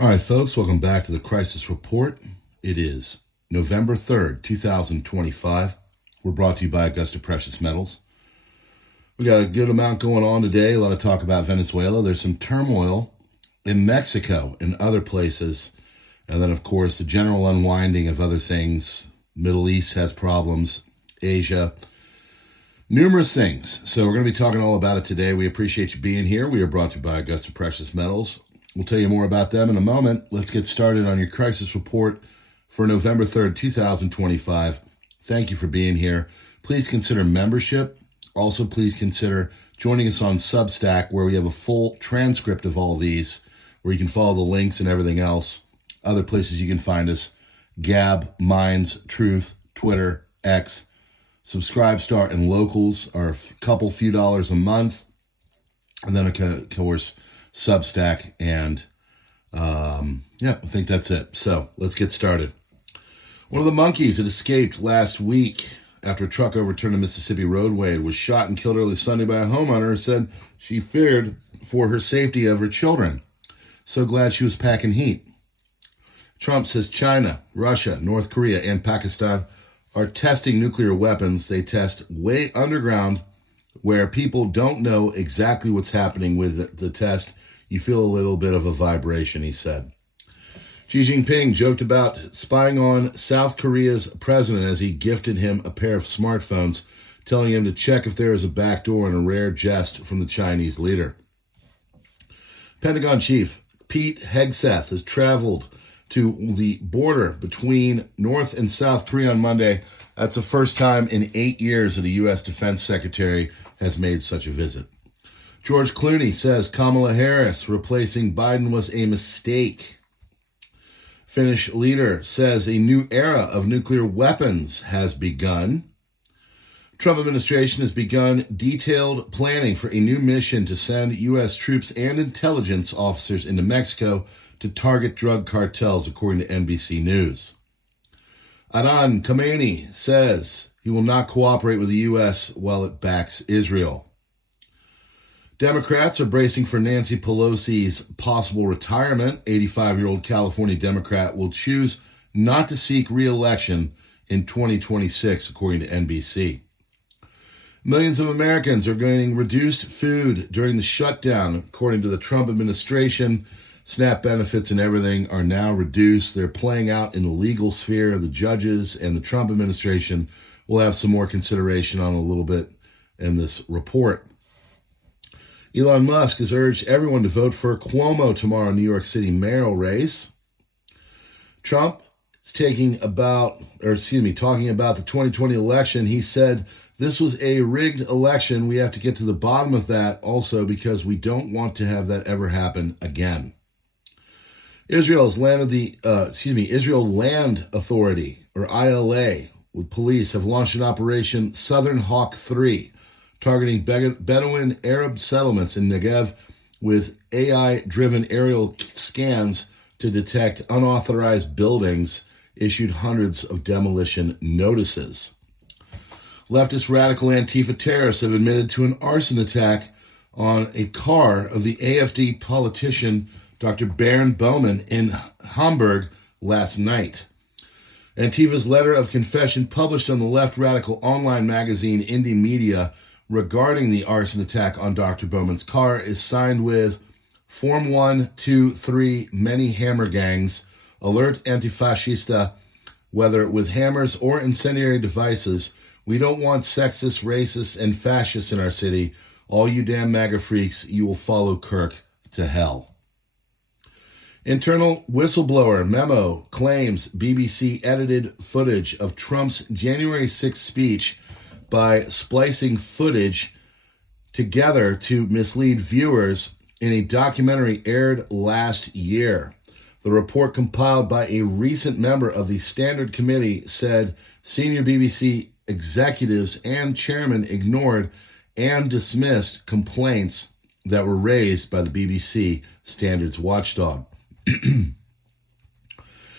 All right, folks, welcome back to the Crisis Report. It is November 3rd, 2025. We're brought to you by Augusta Precious Metals. We got a good amount going on today. A lot of talk about Venezuela. There's some turmoil in Mexico and other places. And then, of course, the general unwinding of other things. Middle East has problems. Asia. Numerous things. So we're going to be talking all about it today. We appreciate you being here. We are brought to you by Augusta Precious Metals. We'll tell you more about them in a moment. Let's get started on your crisis report for November 3rd, 2025. Thank you for being here. Please consider membership. Also, please consider joining us on Substack, where we have a full transcript of all these, where you can follow the links and everything else. Other places you can find us: Gab, Minds, Truth, Twitter, X. Subscribestar and Locals are a few dollars a month. And then, of course, Substack, and I think that's it. So let's get started. One of the monkeys that escaped last week after a truck overturned a Mississippi roadway was shot and killed early Sunday by a homeowner who said she feared for her safety of her children. So glad she was packing heat. Trump says China, Russia, North Korea, and Pakistan are testing nuclear weapons. They test way underground where people don't know exactly what's happening with the test. You feel a little bit of a vibration, he said. Xi Jinping joked about spying on South Korea's president as he gifted him a pair of smartphones, telling him to check if there is a backdoor, in a rare jest from the Chinese leader. Pentagon Chief Pete Hegseth has traveled to the border between North and South Korea on Monday. That's the first time in 8 years that a U.S. Defense Secretary has made such a visit. George Clooney says Kamala Harris replacing Biden was a mistake. Finnish leader says a new era of nuclear weapons has begun. Trump administration has begun detailed planning for a new mission to send U.S. troops and intelligence officers into Mexico to target drug cartels, according to NBC News. Adnan Khamenei says he will not cooperate with the U.S. while it backs Israel. Democrats are bracing for Nancy Pelosi's possible retirement. 85-year-old California Democrat will choose not to seek re-election in 2026, according to NBC. Millions of Americans are getting reduced food during the shutdown, according to the Trump administration. SNAP benefits and everything are now reduced. They're playing out in the legal sphere. The judges and the Trump administration will have some more consideration on a little bit in this report. Elon Musk has urged everyone to vote for Cuomo tomorrow in New York City mayoral race. Trump is talking about the 2020 election. He said this was a rigged election. We have to get to the bottom of that also, because we don't want to have that ever happen again. Israel Land Authority, or ILA, with police have launched an operation Southern Hawk 3, targeting Bedouin Arab settlements in Negev with AI-driven aerial scans to detect unauthorized buildings, issued hundreds of demolition notices. Leftist radical Antifa terrorists have admitted to an arson attack on a car of the AfD politician Dr. Bernd Baumann in Hamburg last night. Antifa's letter of confession, published on the left radical online magazine Indie Media, regarding the arson attack on Dr. Bowman's car is signed with Form 1, 2, 3, many hammer gangs, alert antifascista, whether with hammers or incendiary devices. We don't want sexist, racist, and fascists in our city. All you damn MAGA freaks, you will follow Kirk to hell. Internal whistleblower memo claims BBC edited footage of Trump's January 6th speech by splicing footage together to mislead viewers in a documentary aired last year. The report, compiled by a recent member of the Standard Committee, said senior BBC executives and chairman ignored and dismissed complaints that were raised by the BBC standards watchdog.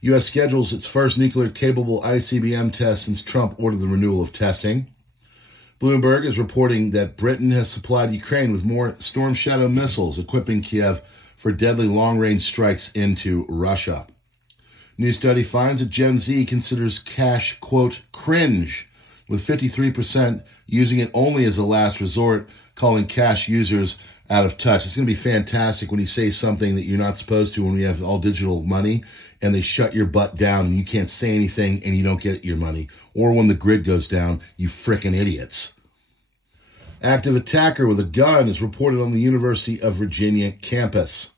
U.S. schedules its first nuclear-capable ICBM test since Trump ordered the renewal of testing. Bloomberg is reporting that Britain has supplied Ukraine with more Storm Shadow missiles, equipping Kiev for deadly long-range strikes into Russia. New study finds that Gen Z considers cash, quote, cringe, with 53% using it only as a last resort, calling cash users out of touch. It's going to be fantastic when you say something that you're not supposed to when we have all digital money and they shut your butt down and you can't say anything and you don't get your money. Or when the grid goes down, you frickin' idiots. Active attacker with a gun is reported on the University of Virginia campus.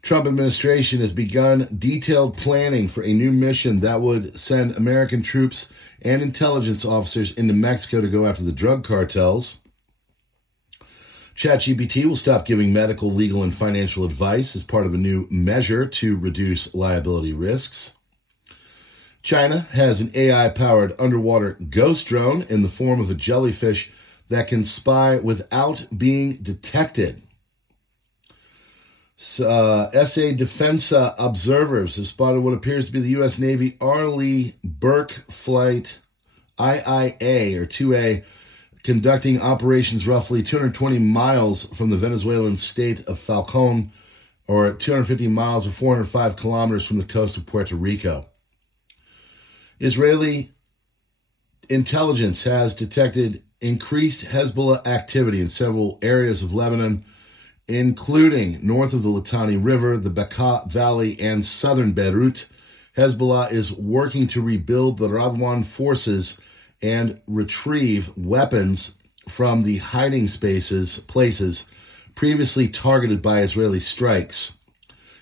Trump administration has begun detailed planning for a new mission that would send American troops and intelligence officers into Mexico to go after the drug cartels. ChatGPT will stop giving medical, legal, and financial advice as part of a new measure to reduce liability risks. China has an AI-powered underwater ghost drone in the form of a jellyfish that can spy without being detected. SA Defensa observers have spotted what appears to be the U.S. Navy Arleigh Burke Flight IIA, or 2A, conducting operations roughly 220 miles from the Venezuelan state of Falcon, or 250 miles or 405 kilometers from the coast of Puerto Rico. Israeli intelligence has detected increased Hezbollah activity in several areas of Lebanon, including north of the Litani River, the Bekaa Valley, and southern Beirut. Hezbollah is working to rebuild the Radwan forces and retrieve weapons from the hiding places previously targeted by Israeli strikes.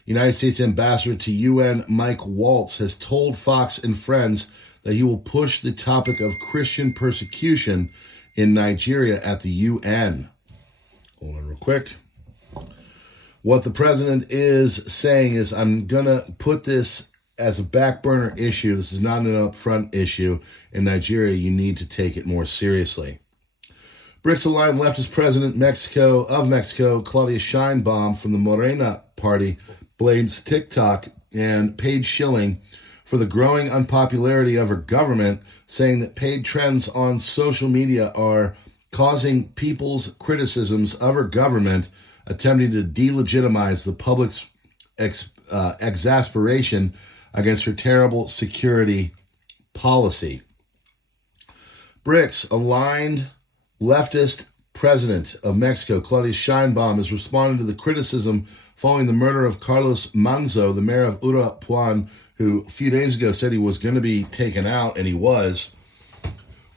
United States Ambassador to UN Mike Waltz has told Fox and Friends that he will push the topic of Christian persecution in Nigeria at the UN. Hold on real quick. What the president is saying is, I'm going to put this as a back burner issue. This is not an upfront issue. In Nigeria, you need to take it more seriously. BRICS-aligned leftist president of Mexico, Claudia Sheinbaum from the Morena party, blames TikTok and paid shilling for the growing unpopularity of her government, saying that paid trends on social media are causing people's criticisms of her government, attempting to delegitimize the public's exasperation against her terrible security policy. BRICS-aligned leftist president of Mexico, Claudia Sheinbaum, has responded to the criticism following the murder of Carlos Manzo, the mayor of Uruapuan, who a few days ago said he was going to be taken out, and he was.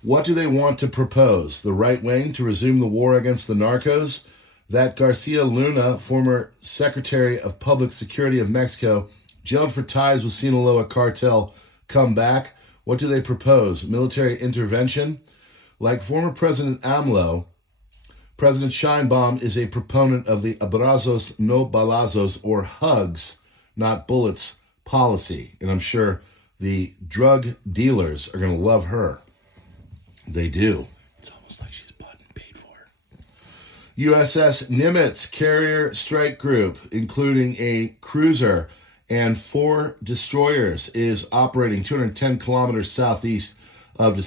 What do they want to propose? The right wing to resume the war against the narcos? That Garcia Luna, former Secretary of Public Security of Mexico, jailed for ties with Sinaloa cartel, come back? What do they propose? Military intervention? Like former President AMLO, President Sheinbaum is a proponent of the abrazos no balazos, or hugs, not bullets, policy. And I'm sure the drug dealers are going to love her. They do. It's almost like she's bought and paid for. USS Nimitz carrier strike group, including a cruiser and 4 destroyers, is operating 210 kilometers southeast of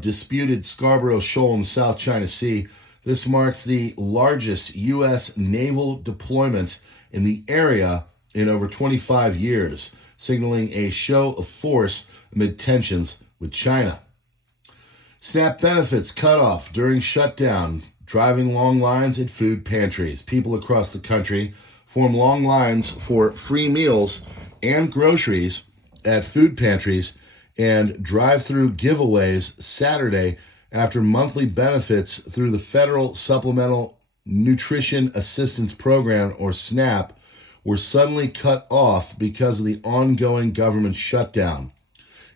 disputed Scarborough Shoal in the South China Sea. This marks the largest U.S. naval deployment in the area in over 25 years, signaling a show of force amid tensions with China. SNAP benefits cut off during shutdown, driving long lines at food pantries. People across the country form long lines for free meals and groceries at food pantries and drive-through giveaways Saturday after monthly benefits through the Federal Supplemental Nutrition Assistance Program, or SNAP, were suddenly cut off because of the ongoing government shutdown.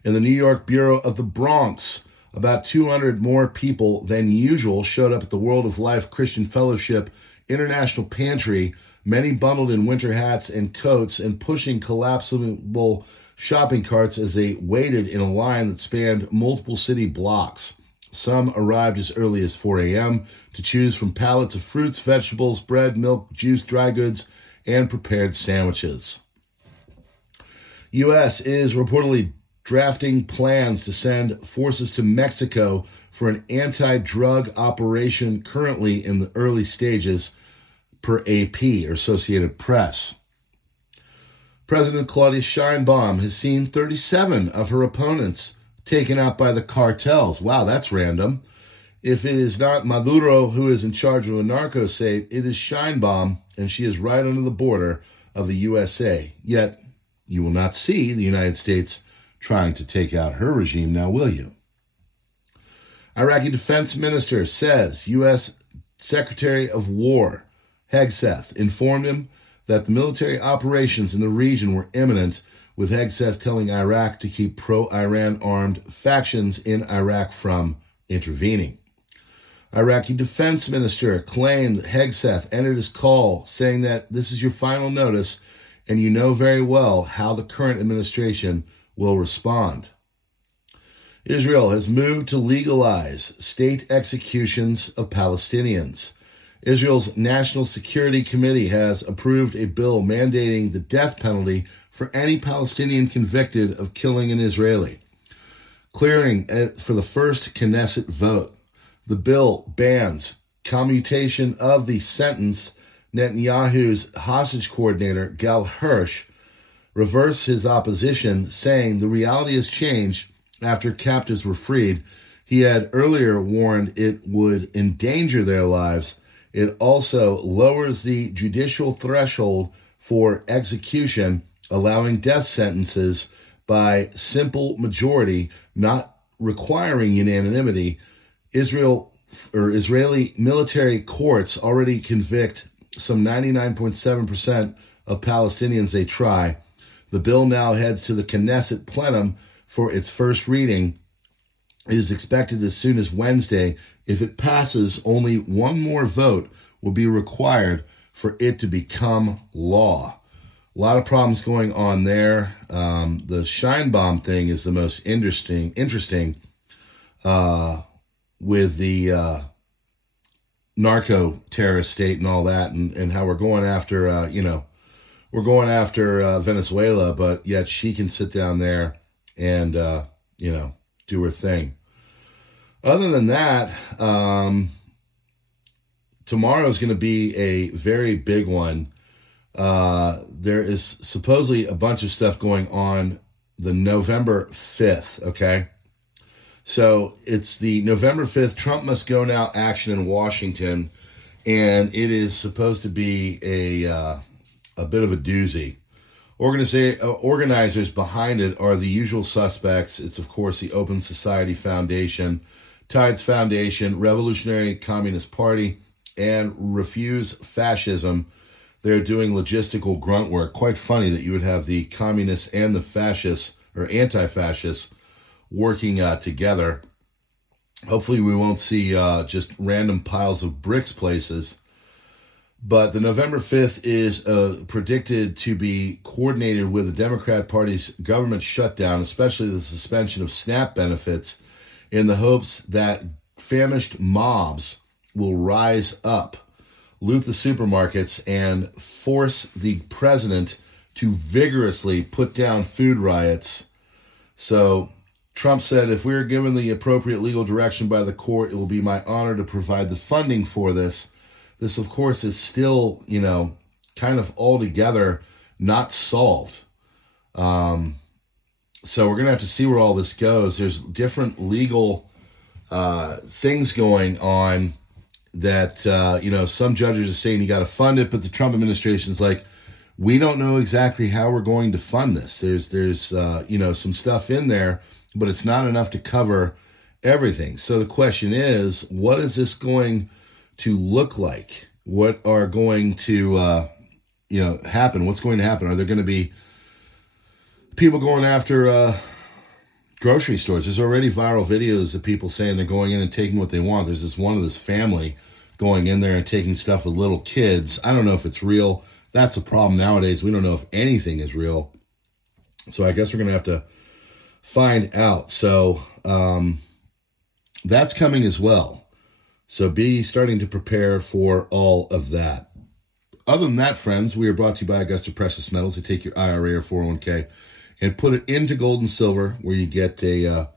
In the New York Bureau of the Bronx, about 200 more people than usual showed up at the World of Life Christian Fellowship International Pantry, many bundled in winter hats and coats and pushing collapsible shopping carts as they waited in a line that spanned multiple city blocks. Some arrived as early as 4 a.m. to choose from pallets of fruits, vegetables, bread, milk, juice, dry goods, and prepared sandwiches. U.S. is reportedly drafting plans to send forces to Mexico for an anti-drug operation currently in the early stages. per AP, or Associated Press. President Claudia Sheinbaum has seen 37 of her opponents taken out by the cartels. Wow, that's random. If it is not Maduro who is in charge of a narco state, it is Sheinbaum, and she is right under the border of the USA. Yet, you will not see the United States trying to take out her regime now, will you? Iraqi Defense Minister says U.S. Secretary of War Hegseth informed him that the military operations in the region were imminent, with Hegseth telling Iraq to keep pro-Iran armed factions in Iraq from intervening. Iraqi Defense Minister claimed that Hegseth entered his call saying that this is your final notice and you know very well how the current administration will respond. Israel has moved to legalize state executions of Palestinians. Israel's National Security Committee has approved a bill mandating the death penalty for any Palestinian convicted of killing an Israeli, clearing it for the first Knesset vote. The bill bans commutation of the sentence. Netanyahu's hostage coordinator, Gal Hirsch, reversed his opposition, saying the reality has changed after captives were freed. He had earlier warned it would endanger their lives. It also lowers the judicial threshold for execution, allowing death sentences by simple majority, not requiring unanimity. Israeli military courts already convict some 99.7% of Palestinians they try. The bill now heads to the Knesset plenum for its first reading. It is expected as soon as Wednesday. If it passes, only one more vote will be required for it to become law. A lot of problems going on there. The Sheinbaum thing is the most interesting with the narco terrorist state and all that, and how we're going after, we're going after Venezuela, but yet she can sit down there and, do her thing. Other than that, tomorrow is going to be a very big one. There is supposedly a bunch of stuff going on the November 5th, okay? So it's the November 5th, Trump must go now action in Washington, and it is supposed to be a bit of a doozy. Organizers behind it are the usual suspects. It's, of course, the Open Society Foundation, Tides Foundation, Revolutionary Communist Party, and Refuse Fascism. They're doing logistical grunt work. Quite funny that you would have the communists and the fascists, or anti-fascists, working together. Hopefully we won't see just random piles of bricks places. But the November 5th is predicted to be coordinated with the Democrat Party's government shutdown, especially the suspension of SNAP benefits, in the hopes that famished mobs will rise up, loot the supermarkets, and force the president to vigorously put down food riots. So Trump said, if we're given the appropriate legal direction by the court, it will be my honor to provide the funding for this. This, of course, is still, kind of altogether not solved. So we're going to have to see where all this goes. There's different legal things going on that, some judges are saying you got to fund it, but the Trump administration's like, we don't know exactly how we're going to fund this. There's some stuff in there, but it's not enough to cover everything. So the question is, what is this going to look like? What are going to, happen? What's going to happen? Are there going to be people going after grocery stores? There's already viral videos of people saying they're going in and taking what they want. There's this family going in there and taking stuff with little kids. I don't know if it's real. That's a problem nowadays. We don't know if anything is real. So I guess we're going to have to find out. So that's coming as well. So be starting to prepare for all of that. Other than that, friends, we are brought to you by Augusta Precious Metals. They take your IRA or 401k and put it into gold and silver, where you get a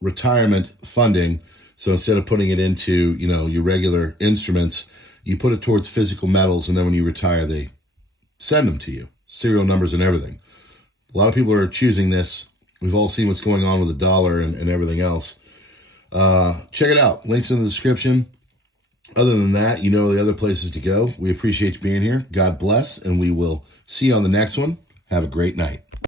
retirement funding. So instead of putting it into, your regular instruments, You put it towards physical metals, and then when you retire, they send them to you, serial numbers and everything. A lot of people are choosing this. We've all seen what's going on with the dollar and everything else. Check it out. Links in the description. Other than that, you know the other places to go. We appreciate you being here. God bless, and we will see you on the next one. Have a great night.